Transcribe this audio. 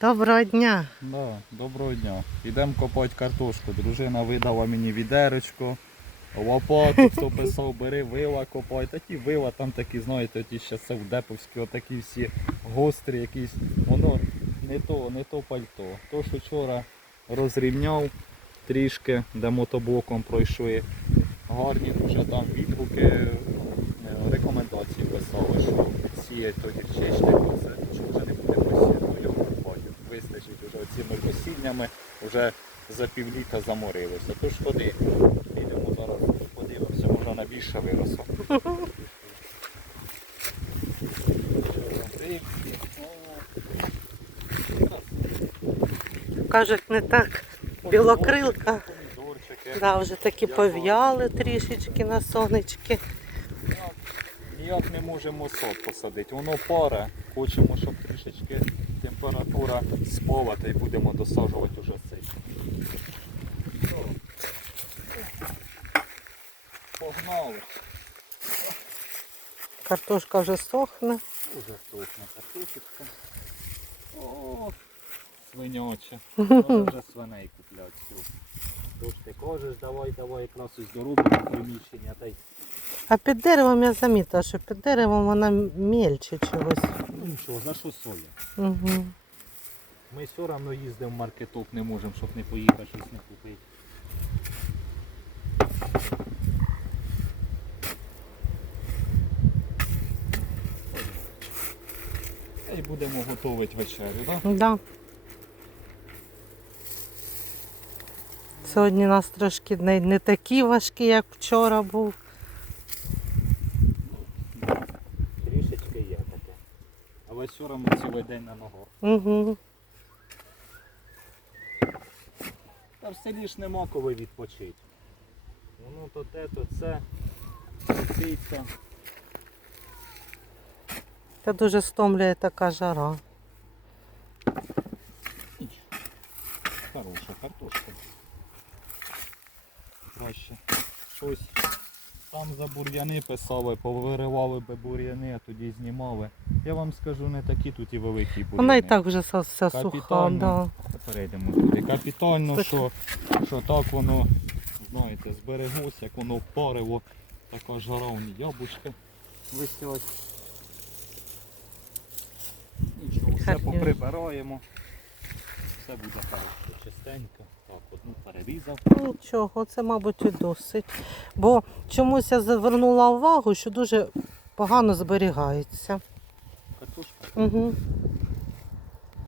Доброго дня. Да, доброго дня. Йдемо копати картошку. Дружина видала мені відерочко, лопату, хто писав, бери вила копай. Такі вила там такі, знаєте, ті ще севдеповські, отакі всі гострі якісь. Воно не то, не то пальто. То, що вчора розрівняв трішки, де мотоблоком пройшли. Гарні вже там відгуки, е, рекомендації писали, що сіять тоді в чечнику, це що вже не буде посіяти нульових відходів. Вистачить вже цими посіннями, вже за півліта заморилося. Тож ходи, підемо зараз подивимося, може на більше виросло. Кажуть, не так білокрилка. Да, вже такі пов'яли трішечки на сонечки. Ніяк- не можемо сад посадити. Воно паре. Хочемо, щоб трішечки температура спала та й будемо досаджувати уже цей. Погнали. Картошка вже сохне. Уже сохне картошечка. О, свиняче. Треба вже свиней купляти. Тож ти кажеш, давай, давай, якраз ось доробимо приміщення та й А під деревом я замітила, що під деревом вона мельче чогось. ну нічого, за що соя? Угу. Ми все одно їздимо в маркеток, не можемо, щоб не поїхати щось не купити. Й будемо готувати вечерю, так? Да. Сьогодні у нас трошки не, не такі важкі, як вчора був. Але все одно цілий день на ногах. Угу. Та в селі ж нема коли відпочити. Воно то те, то це. Піться. Та дуже стомлює така жара. Хороша картошка. Краще. Щось там за бур'яни писали, повиривали би бур'яни, а тоді знімали. Я вам скажу, не такі тут і великі бур'яни. Вона і так вже вся, вся суха. Капітально. Да. Перейдемо туди. Капітально, що, що так воно, знаєте, збереглося, як воно впарило. Така жара, вон яблучка висять. Нічого, все поприбираємо. Все буде хорошо, чистенько. Так, одну перерізав. Нічого, це, мабуть, і досить. Бо чомусь я звернула увагу, що дуже погано зберігається. Картошка. Угу.